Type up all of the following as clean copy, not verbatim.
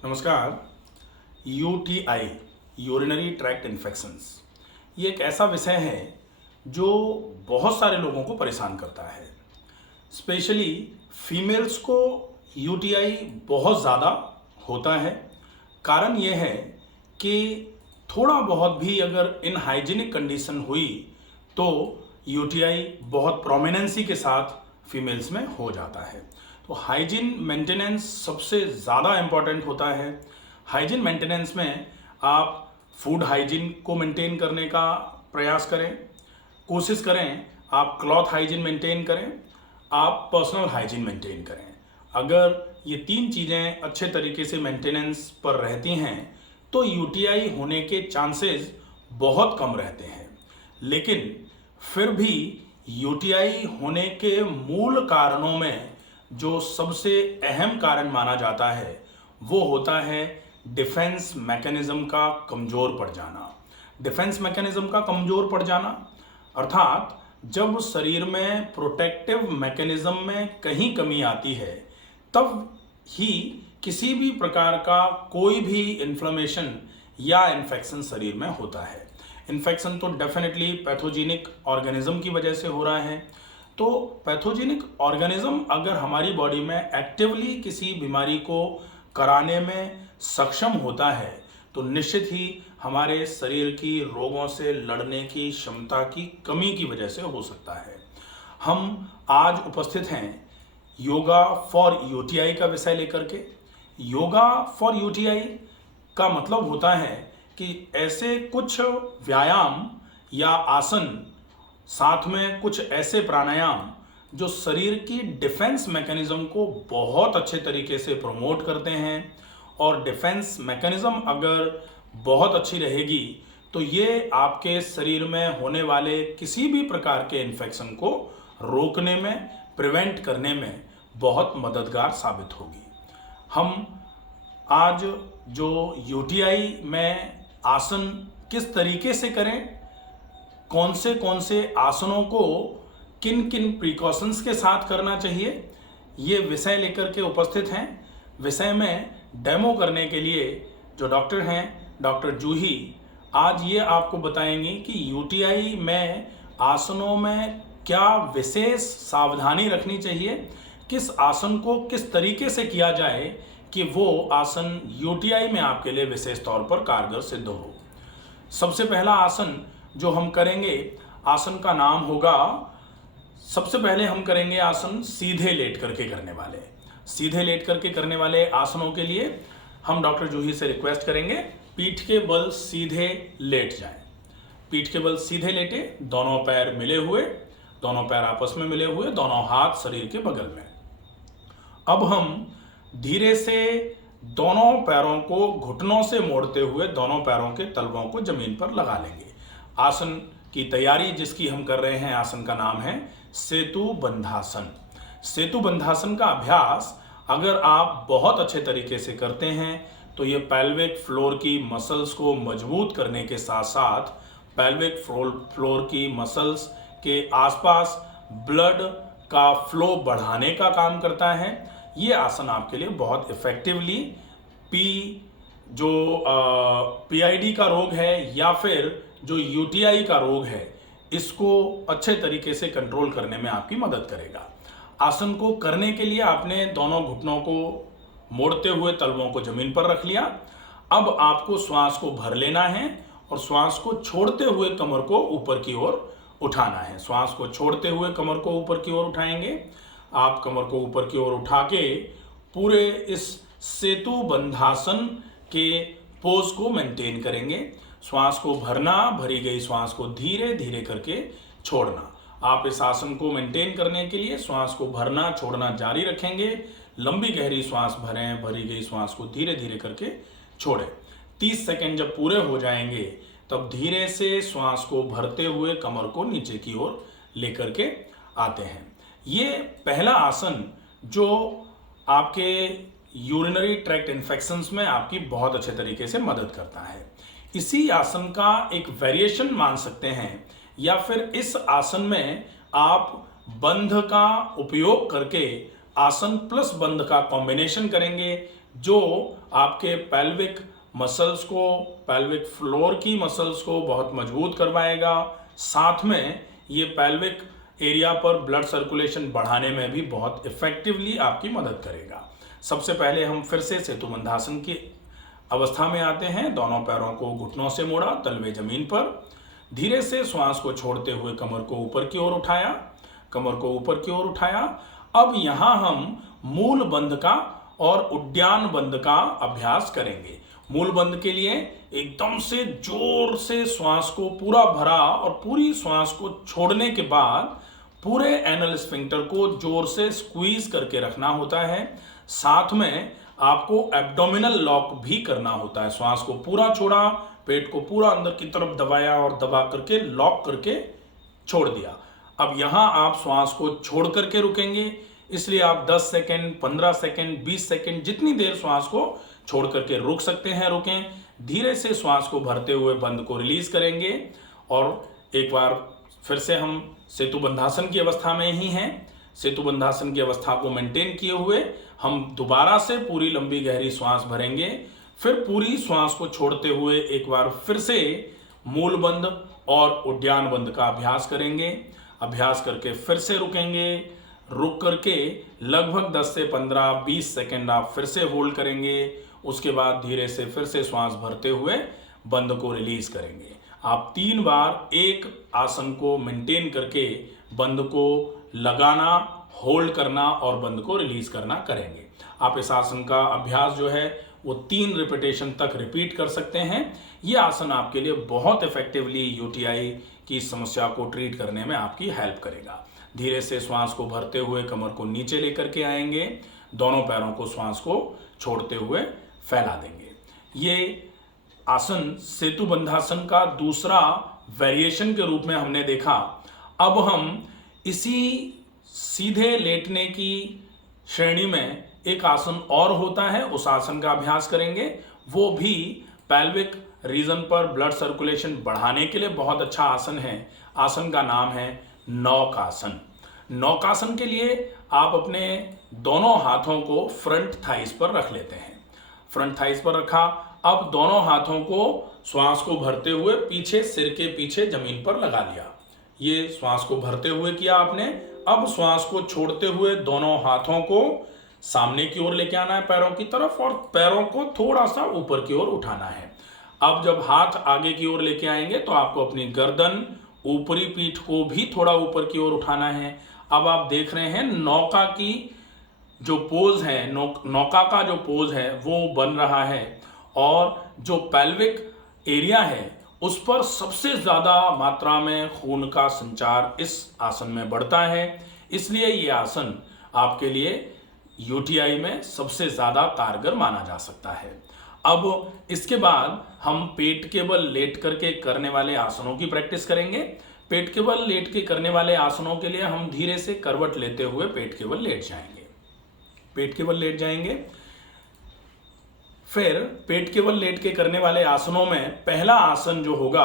नमस्कार। UTI, urinary tract infections, ये एक ऐसा विषय है जो बहुत सारे लोगों को परेशान करता है। स्पेशली फीमेल्स को यूटीआई बहुत ज़्यादा होता है। कारण ये है कि थोड़ा बहुत भी अगर इनहाइजीनिक कंडीशन हुई तो यूटीआई बहुत प्रोमिनेंसी के साथ फीमेल्स में हो जाता है। तो हाइजीन मेंटेनेंस सबसे ज़्यादा इम्पॉर्टेंट होता है। हाइजीन मेंटेनेंस में आप फूड हाइजीन को मेंटेन करने का प्रयास करें, कोशिश करें आप क्लॉथ हाइजीन मेंटेन करें, आप पर्सनल हाइजीन मेंटेन करें। अगर ये तीन चीज़ें अच्छे तरीके से मेंटेनेंस पर रहती हैं तो यूटीआई होने के चांसेस बहुत कम रहते हैं। लेकिन फिर भी यूटीआई होने के मूल कारणों में जो सबसे अहम कारण माना जाता है वो होता है डिफेंस मैकेनिज्म का कमज़ोर पड़ जाना। डिफेंस मैकेनिज्म का कमज़ोर पड़ जाना अर्थात जब शरीर में प्रोटेक्टिव मैकेनिज्म में कहीं कमी आती है तब ही किसी भी प्रकार का कोई भी इन्फ्लेमेशन या इन्फेक्शन शरीर में होता है। इन्फेक्शन तो डेफिनेटली पैथोजेनिक ऑर्गेनिज्म की वजह से हो रहा है। तो पैथोजेनिक ऑर्गेनिज्म अगर हमारी बॉडी में एक्टिवली किसी बीमारी को कराने में सक्षम होता है तो निश्चित ही हमारे शरीर की रोगों से लड़ने की क्षमता की कमी की वजह से हो सकता है। हम आज उपस्थित हैं योगा फॉर यूटीआई का विषय लेकर के। योगा फॉर यूटीआई का मतलब होता है कि ऐसे कुछ व्यायाम या आसन, साथ में कुछ ऐसे प्राणायाम जो शरीर की डिफेंस मैकेनिज्म को बहुत अच्छे तरीके से प्रमोट करते हैं। और डिफेंस मैकेनिज्म अगर बहुत अच्छी रहेगी तो ये आपके शरीर में होने वाले किसी भी प्रकार के इन्फेक्शन को रोकने में, प्रिवेंट करने में बहुत मददगार साबित होगी। हम आज जो यूटीआई में आसन किस तरीके से करें, कौन से आसनों को किन किन प्रिकॉशंस के साथ करना चाहिए, ये विषय लेकर के उपस्थित हैं। विषय में डेमो करने के लिए जो डॉक्टर हैं, डॉक्टर जूही, आज ये आपको बताएंगी कि यूटीआई में आसनों में क्या विशेष सावधानी रखनी चाहिए, किस आसन को किस तरीके से किया जाए कि वो आसन यूटीआई में आपके लिए विशेष तौर पर कारगर सिद्ध हो। सबसे पहला आसन जो हम करेंगे, आसन का नाम होगा, सबसे पहले हम करेंगे आसन सीधे लेट करके करने वाले। सीधे लेट करके करने वाले आसनों के लिए हम डॉक्टर जूही से रिक्वेस्ट करेंगे पीठ के बल सीधे लेट जाएं। पीठ के बल सीधे लेटे, दोनों पैर मिले हुए, दोनों पैर आपस में मिले हुए, दोनों हाथ शरीर के बगल में। अब हम धीरे से दोनों पैरों को घुटनों से मोड़ते हुए दोनों पैरों के तलवों को जमीन पर लगा लेंगे। आसन की तैयारी जिसकी हम कर रहे हैं, आसन का नाम है सेतु बंधासन। सेतु बंधासन का अभ्यास अगर आप बहुत अच्छे तरीके से करते हैं तो ये पेल्विक फ्लोर की मसल्स को मजबूत करने के साथ साथ पेल्विक फ्लोर की मसल्स के आसपास ब्लड का फ्लो बढ़ाने का काम करता है। ये आसन आपके लिए बहुत इफेक्टिवली पीआईडी का रोग है या फिर जो यूटीआई का रोग है, इसको अच्छे तरीके से कंट्रोल करने में आपकी मदद करेगा। आसन को करने के लिए आपने दोनों घुटनों को मोड़ते हुए तलवों को जमीन पर रख लिया। अब आपको श्वास को भर लेना है और श्वास को छोड़ते हुए कमर को ऊपर की ओर उठाना है। श्वास को छोड़ते हुए कमर को ऊपर की ओर उठाएंगे। आप कमर को ऊपर की ओर उठा के पूरे इस सेतु बंधासन के पोज को मेंटेन करेंगे। श्वास को भरना, भरी गई श्वास को धीरे धीरे करके छोड़ना। आप इस आसन को मेंटेन करने के लिए श्वास को भरना छोड़ना जारी रखेंगे। लंबी गहरी श्वास भरें, भरी गई श्वास को धीरे धीरे करके छोड़ें। 30 सेकंड जब पूरे हो जाएंगे तब धीरे से श्वास को भरते हुए कमर को नीचे की ओर लेकर के आते हैं। ये पहला आसन जो आपके यूरिनरी ट्रैक्ट इन्फेक्शंस में आपकी बहुत अच्छे तरीके से मदद करता है। इसी आसन का एक वेरिएशन मान सकते हैं या फिर इस आसन में आप बंध का उपयोग करके आसन प्लस बंध का कॉम्बिनेशन करेंगे जो आपके पेल्विक मसल्स को, पेल्विक फ्लोर की मसल्स को बहुत मजबूत करवाएगा। साथ में ये पेल्विक एरिया पर ब्लड सर्कुलेशन बढ़ाने में भी बहुत इफेक्टिवली आपकी मदद करेगा। सबसे पहले हम फिर से सेतुबंधासन की अवस्था में आते हैं। दोनों पैरों को घुटनों से मोड़ा, तलवे जमीन पर, धीरे से श्वास को छोड़ते हुए कमर को ऊपर की ओर उठाया, कमर को ऊपर की ओर उठाया। अब यहां हम मूल बंध का और उड्डयन बंध का अभ्यास करेंगे। मूल बंध के लिए एकदम से जोर से श्वास को पूरा भरा और पूरी श्वास को छोड़ने के बाद पूरे एनल स्फिंक्टर को जोर से स्क्वीज करके रखना होता है। साथ में आपको एब्डोमिनल लॉक भी करना होता है। श्वास को पूरा छोड़ा, पेट को पूरा अंदर की तरफ दबाया और दबा करके लॉक करके छोड़ दिया। अब यहां आप श्वास को छोड़ करके रुकेंगे, इसलिए आप 10 सेकेंड, 15 सेकेंड, 20 सेकेंड जितनी देर श्वास को छोड़ करके रुक सकते हैं रुकें। धीरे से श्वास को भरते हुए बंद को रिलीज करेंगे और एक बार फिर से हम सेतुबंधासन की अवस्था में ही हैं। सेतुबंधासन की अवस्था को मेंटेन किए हुए हम दोबारा से पूरी लंबी गहरी श्वास भरेंगे। फिर पूरी श्वास को छोड़ते हुए एक बार फिर से मूल बंध और उड्डयन बंध का अभ्यास करेंगे। अभ्यास करके फिर से रुकेंगे। रुक करके लगभग 10 से 15-20 सेकेंड आप फिर से होल्ड करेंगे। उसके बाद धीरे से फिर से श्वास भरते हुए बंध को रिलीज करेंगे। आप 3 बार एक आसन को मेंटेन करके बंध को लगाना, होल्ड करना और बंध को रिलीज करना करेंगे। आप इस आसन का अभ्यास जो है वो 3 रिपीटेशन तक रिपीट कर सकते हैं। ये आसन आपके लिए बहुत इफेक्टिवली यूटीआई की समस्या को ट्रीट करने में आपकी हेल्प करेगा। धीरे से श्वास को भरते हुए कमर को नीचे लेकर के आएंगे। दोनों पैरों को श्वास को छोड़ते हुए फैला देंगे। ये आसन सेतुबंधासन का दूसरा वेरिएशन के रूप में हमने देखा। अब हम इसी सीधे लेटने की श्रेणी में एक आसन और होता है, उस आसन का अभ्यास करेंगे। वो भी पेल्विक रीजन पर ब्लड सर्कुलेशन बढ़ाने के लिए बहुत अच्छा आसन है। आसन का नाम है नौकासन। नौकासन के लिए आप अपने दोनों हाथों को फ्रंट थाइस पर रख लेते हैं। फ्रंट थाइस पर रखा। अब दोनों हाथों को श्वास को भरते हुए पीछे, सिर के पीछे जमीन पर लगा लिया। ये श्वास को भरते हुए किया आपने। अब श्वास को छोड़ते हुए दोनों हाथों को सामने की ओर लेके आना है पैरों की तरफ और पैरों को थोड़ा सा ऊपर की ओर उठाना है। अब जब हाथ आगे की ओर लेके आएंगे तो आपको अपनी गर्दन, ऊपरी पीठ को भी थोड़ा ऊपर की ओर उठाना है। अब आप देख रहे हैं नौका की जो पोज है, नौका का जो पोज है वो बन रहा है और जो पेल्विक एरिया है उस पर सबसे ज्यादा मात्रा में खून का संचार इस आसन में बढ़ता है। इसलिए ये आसन आपके लिए यूटीआई में सबसे ज्यादा कारगर माना जा सकता है। अब इसके बाद हम पेट के बल लेट करके करने वाले आसनों की प्रैक्टिस करेंगे। पेट के बल लेट के करने वाले आसनों के लिए हम धीरे से करवट लेते हुए पेट के बल लेट जाएंगे। पेट के बल लेट जाएंगे। फिर पेट के बल लेट के करने वाले आसनों में पहला आसन जो होगा,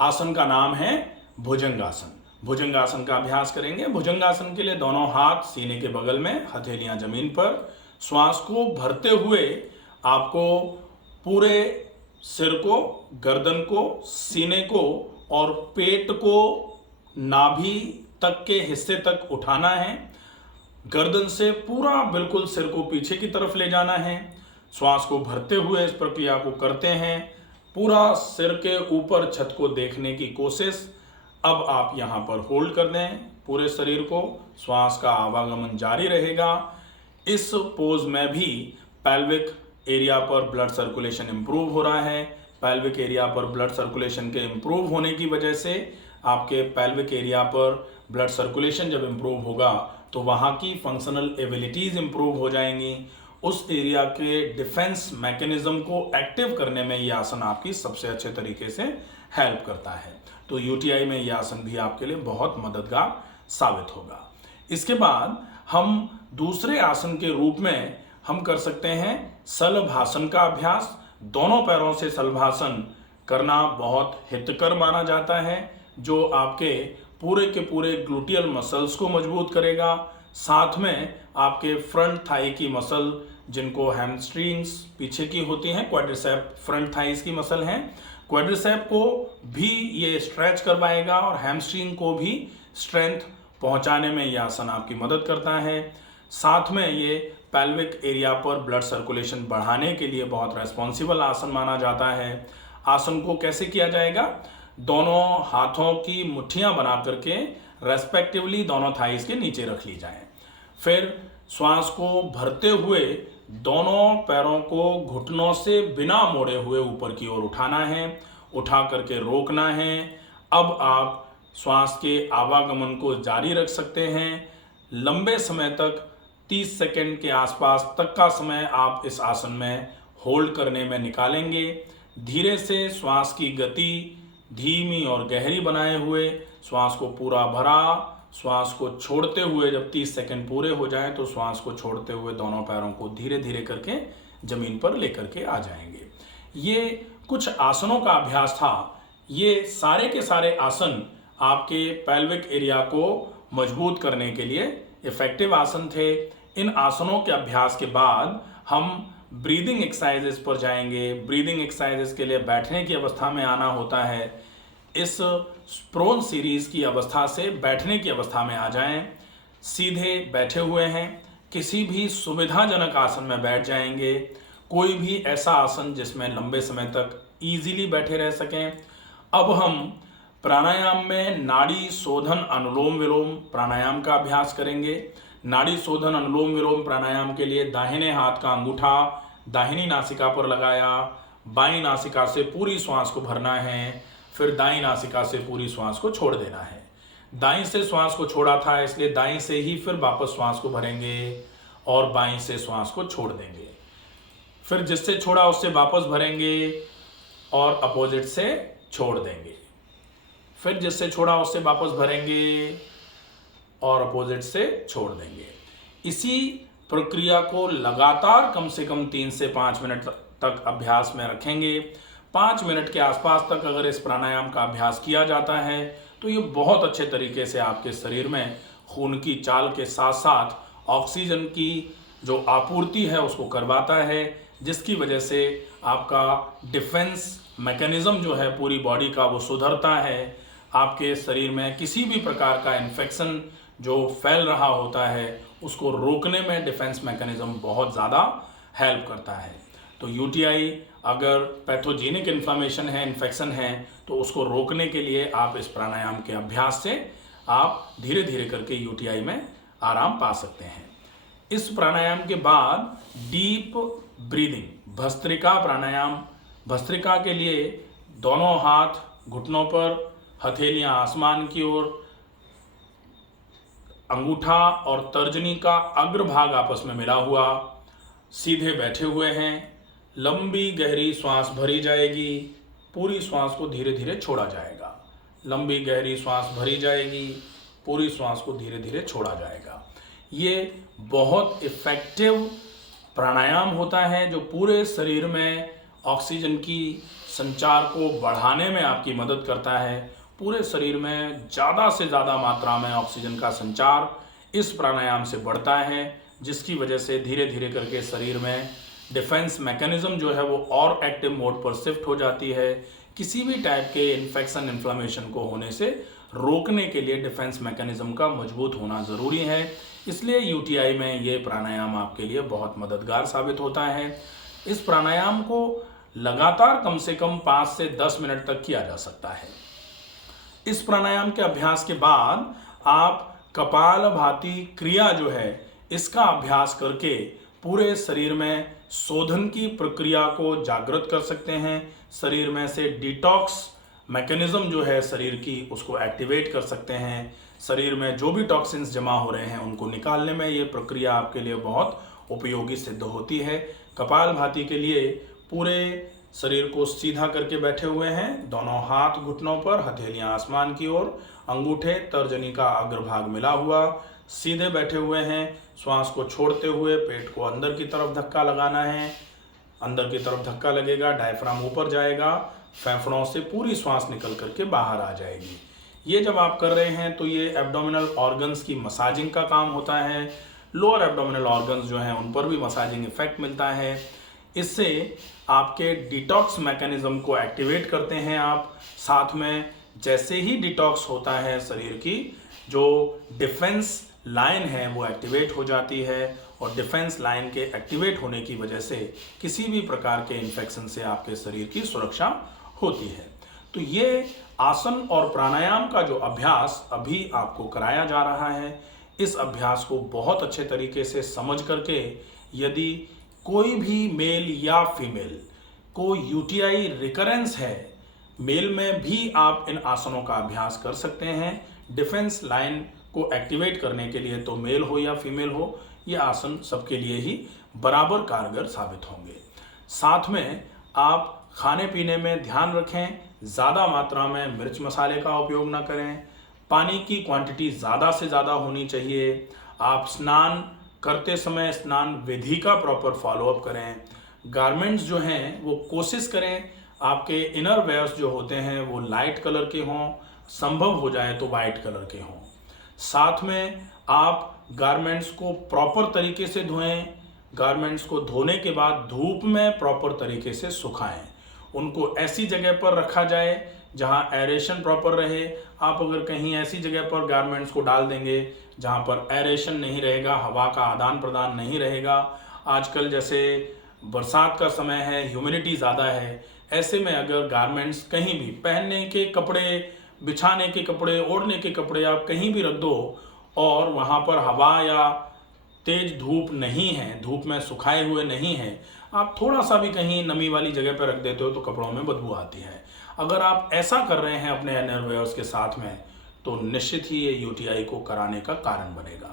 आसन का नाम है भुजंगासन। भुजंगासन का अभ्यास करेंगे। भुजंगासन के लिए दोनों हाथ सीने के बगल में, हथेलियां जमीन पर। श्वास को भरते हुए आपको पूरे सिर को, गर्दन को, सीने को और पेट को नाभि तक के हिस्से तक उठाना है। गर्दन से पूरा बिल्कुल सिर को पीछे की तरफ ले जाना है। श्वास को भरते हुए इस प्रक्रिया को करते हैं। पूरा सिर के ऊपर छत को देखने की कोशिश। अब आप यहाँ पर होल्ड कर दें पूरे शरीर को। श्वास का आवागमन जारी रहेगा। इस पोज में भी पेल्विक एरिया पर ब्लड सर्कुलेशन इंप्रूव हो रहा है। पेल्विक एरिया पर ब्लड सर्कुलेशन के इंप्रूव होने की वजह से आपके पेल्विक एरिया पर ब्लड सर्कुलेशन जब इंप्रूव होगा तो वहाँ की फंक्शनल एबिलिटीज इंप्रूव हो जाएंगी। उस एरिया के डिफेंस मैकेनिज्म को एक्टिव करने में ये आसन आपकी सबसे अच्छे तरीके से हेल्प करता है। तो यूटीआई में ये आसन भी आपके लिए बहुत मददगार साबित होगा। इसके बाद हम दूसरे आसन के रूप में हम कर सकते हैं शलभासन का अभ्यास। दोनों पैरों से शलभासन करना बहुत हितकर माना जाता है, जो आपके पूरे के पूरे ग्लूटियल मसल्स को मजबूत करेगा। साथ में आपके फ्रंट थाई की मसल जिनको हैमस्ट्रिंग्स पीछे की होती हैं, क्वाड्रिसेप फ्रंट थाइस की मसल हैं, क्वाड्रिसेप को भी ये स्ट्रेच करवाएगा और हैमस्ट्रिंग को भी स्ट्रेंथ पहुंचाने में ये आसन आपकी मदद करता है। साथ में ये पेल्विक एरिया पर ब्लड सर्कुलेशन बढ़ाने के लिए बहुत रेस्पॉन्सिबल आसन माना जाता है। आसन को कैसे किया जाएगा? दोनों हाथों की मुट्ठियां बना करके रेस्पेक्टिवली दोनों थाइस के नीचे रख ली जाएं। फिर श्वास को भरते हुए दोनों पैरों को घुटनों से बिना मोड़े हुए ऊपर की ओर उठाना है, उठा करके रोकना है। अब आप श्वास के आवागमन को जारी रख सकते हैं। लंबे समय तक 30 सेकंड के आसपास तक का समय आप इस आसन में होल्ड करने में निकालेंगे। धीरे से श्वास की गति धीमी और गहरी बनाए हुए श्वास को पूरा भरा, श्वास को छोड़ते हुए जब 30 सेकंड पूरे हो जाएं तो श्वास को छोड़ते हुए दोनों पैरों को धीरे धीरे करके जमीन पर लेकर के आ जाएंगे। ये कुछ आसनों का अभ्यास था। ये सारे के सारे आसन आपके पेल्विक एरिया को मजबूत करने के लिए इफेक्टिव आसन थे। इन आसनों के अभ्यास के बाद हम ब्रीदिंग एक्सरसाइजेस पर जाएंगे। ब्रीदिंग एक्सरसाइजेस के लिए बैठने की अवस्था में आना होता है। इस प्रोन सीरीज की अवस्था से बैठने की अवस्था में आ जाएं। सीधे बैठे हुए हैं, किसी भी सुविधाजनक आसन में बैठ जाएंगे। कोई भी ऐसा आसन जिसमें लंबे समय तक इजीली बैठे रह सकें। अब हम प्राणायाम में नाड़ी शोधन अनुलोम विलोम प्राणायाम का अभ्यास करेंगे। नाड़ी शोधन अनुलोम विलोम प्राणायाम के लिए दाहिने हाथ का अंगूठा दाहिनी नासिका पर लगाया, बाईं नासिका से पूरी श्वास को भरना है, फिर दाईं नासिका से पूरी श्वास को छोड़ देना है। दाईं से श्वास को छोड़ा था इसलिए दाईं से ही फिर वापस श्वास को भरेंगे और बाईं से श्वास को छोड़ देंगे। फिर जिससे छोड़ा उससे वापस भरेंगे और अपोजिट से छोड़ देंगे। फिर जिससे छोड़ा उससे वापस भरेंगे और अपोजिट से छोड़ देंगे। इसी प्रक्रिया को लगातार कम से कम 3 से 5 मिनट तक अभ्यास में रखेंगे। 5 मिनट के आसपास तक अगर इस प्राणायाम का अभ्यास किया जाता है तो ये बहुत अच्छे तरीके से आपके शरीर में खून की चाल के साथ साथ ऑक्सीजन की जो आपूर्ति है उसको करवाता है, जिसकी वजह से आपका डिफेंस मैकेनिज्म जो है पूरी बॉडी का वो सुधरता है। आपके शरीर में किसी भी प्रकार का इन्फेक्शन जो फैल रहा होता है उसको रोकने में डिफेंस मैकेनिज्म बहुत ज़्यादा हेल्प करता है। तो यूटीआई अगर पैथोजेनिक इन्फ्लामेशन है, इन्फेक्शन है, तो उसको रोकने के लिए आप इस प्राणायाम के अभ्यास से आप धीरे धीरे करके यूटीआई में आराम पा सकते हैं। इस प्राणायाम के बाद डीप ब्रीदिंग भस्त्रिका प्राणायाम। भस्त्रिका के लिए दोनों हाथ घुटनों पर, हथेलियां आसमान की ओर, अंगूठा और तर्जनी का अग्रभाग आपस में मिला हुआ, सीधे बैठे हुए हैं। लंबी गहरी श्वास भरी जाएगी, पूरी श्वास को धीरे धीरे छोड़ा जाएगा। लंबी गहरी श्वास भरी जाएगी, पूरी श्वास को धीरे धीरे छोड़ा जाएगा। ये बहुत इफेक्टिव प्राणायाम होता है जो पूरे शरीर में ऑक्सीजन की संचार को बढ़ाने में आपकी मदद करता है। पूरे शरीर में ज़्यादा से ज़्यादा मात्रा में ऑक्सीजन का संचार इस प्राणायाम से बढ़ता है, जिसकी वजह से धीरे धीरे करके शरीर में डिफेंस मैकेनिज्म जो है वो और एक्टिव मोड पर शिफ्ट हो जाती है। किसी भी टाइप के इन्फेक्शन इन्फ्लेमेशन को होने से रोकने के लिए डिफेंस मैकेनिज्म का मजबूत होना ज़रूरी है। इसलिए यूटीआई में ये प्राणायाम आपके लिए बहुत मददगार साबित होता है। इस प्राणायाम को लगातार कम से कम 5 से 10 मिनट तक किया जा सकता है। इस प्राणायाम के अभ्यास के बाद आप कपालभाति क्रिया जो है इसका अभ्यास करके पूरे शरीर में शोधन की प्रक्रिया को जागृत कर सकते हैं। शरीर में से डिटॉक्स मैकेनिज्म जो है शरीर की उसको एक्टिवेट कर सकते हैं। शरीर में जो भी टॉक्सिन्स जमा हो रहे हैं उनको निकालने में ये प्रक्रिया आपके लिए बहुत उपयोगी सिद्ध होती है। कपालभाति के लिए पूरे शरीर को सीधा करके बैठे हुए हैं, दोनों हाथ घुटनों पर, हथेलियां आसमान की ओर, अंगूठे तर्जनी का अग्रभाग मिला हुआ, सीधे बैठे हुए हैं। श्वास को छोड़ते हुए पेट को अंदर की तरफ धक्का लगाना है। अंदर की तरफ धक्का लगेगा, डायफ्राम ऊपर जाएगा, फेफड़ों से पूरी श्वास निकल करके बाहर आ जाएगी। ये जब आप कर रहे हैं तो ये एब्डोमिनल ऑर्गन्स की मसाजिंग का काम होता है। लोअर एब्डोमिनल ऑर्गन्स जो हैं उन पर भी मसाजिंग इफेक्ट मिलता है। इससे आपके डिटॉक्स मैकेनिज्म को एक्टिवेट करते हैं आप। साथ में जैसे ही डिटॉक्स होता है शरीर की जो डिफेंस लाइन है वो एक्टिवेट हो जाती है, और डिफेंस लाइन के एक्टिवेट होने की वजह से किसी भी प्रकार के इन्फेक्शन से आपके शरीर की सुरक्षा होती है। तो ये आसन और प्राणायाम का जो अभ्यास अभी आपको कराया जा रहा है, इस अभ्यास को बहुत अच्छे तरीके से समझ करके यदि कोई भी मेल या फीमेल को यूटीआई रिकरेंस है, मेल में भी आप इन आसनों का अभ्यास कर सकते हैं। डिफेंस लाइन को एक्टिवेट करने के लिए तो मेल हो या फीमेल हो, ये आसन सबके लिए ही बराबर कारगर साबित होंगे। साथ में आप खाने पीने में ध्यान रखें, ज़्यादा मात्रा में मिर्च मसाले का उपयोग ना करें, पानी की क्वांटिटी ज़्यादा से ज़्यादा होनी चाहिए। आप स्नान करते समय स्नान विधि का प्रॉपर फॉलोअप करें। गारमेंट्स जो हैं वो कोशिश करें आपके इनर वेयर्स जो होते हैं वो लाइट कलर के हों, संभव हो जाए तो वाइट कलर के हों। साथ में आप गारमेंट्स को प्रॉपर तरीके से धोएं। गारमेंट्स को धोने के बाद धूप में प्रॉपर तरीके से सुखाएं। उनको ऐसी जगह पर रखा जाए जहां एरेशन प्रॉपर रहे। आप अगर कहीं ऐसी जगह पर गारमेंट्स को डाल देंगे जहां पर एरेशन नहीं रहेगा, हवा का आदान प्रदान नहीं रहेगा, आजकल जैसे बरसात का समय है, ह्यूमिडिटी ज़्यादा है, ऐसे में अगर गारमेंट्स कहीं भी पहनने के कपड़े, बिछाने के कपड़े, ओढ़ने के कपड़े आप कहीं भी रख दो और वहाँ पर हवा या तेज धूप नहीं है, धूप में सुखाए हुए नहीं है, आप थोड़ा सा भी कहीं नमी वाली जगह पर रख देते हो तो कपड़ों में बदबू आती है। अगर आप ऐसा कर रहे हैं अपने इनरवेयर्स के साथ में तो निश्चित ही ये यूटीआई को कराने का कारण बनेगा।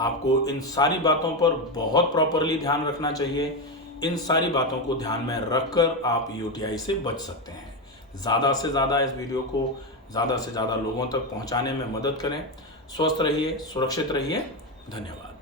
आपको इन सारी बातों पर बहुत प्रॉपरली ध्यान रखना चाहिए। इन सारी बातों को ध्यान में रखकर आप यूटीआई से बच सकते हैं। ज़्यादा से ज़्यादा इस वीडियो को ज़्यादा से ज़्यादा लोगों तक पहुंचाने में मदद करें। स्वस्थ रहिए, सुरक्षित रहिए। धन्यवाद।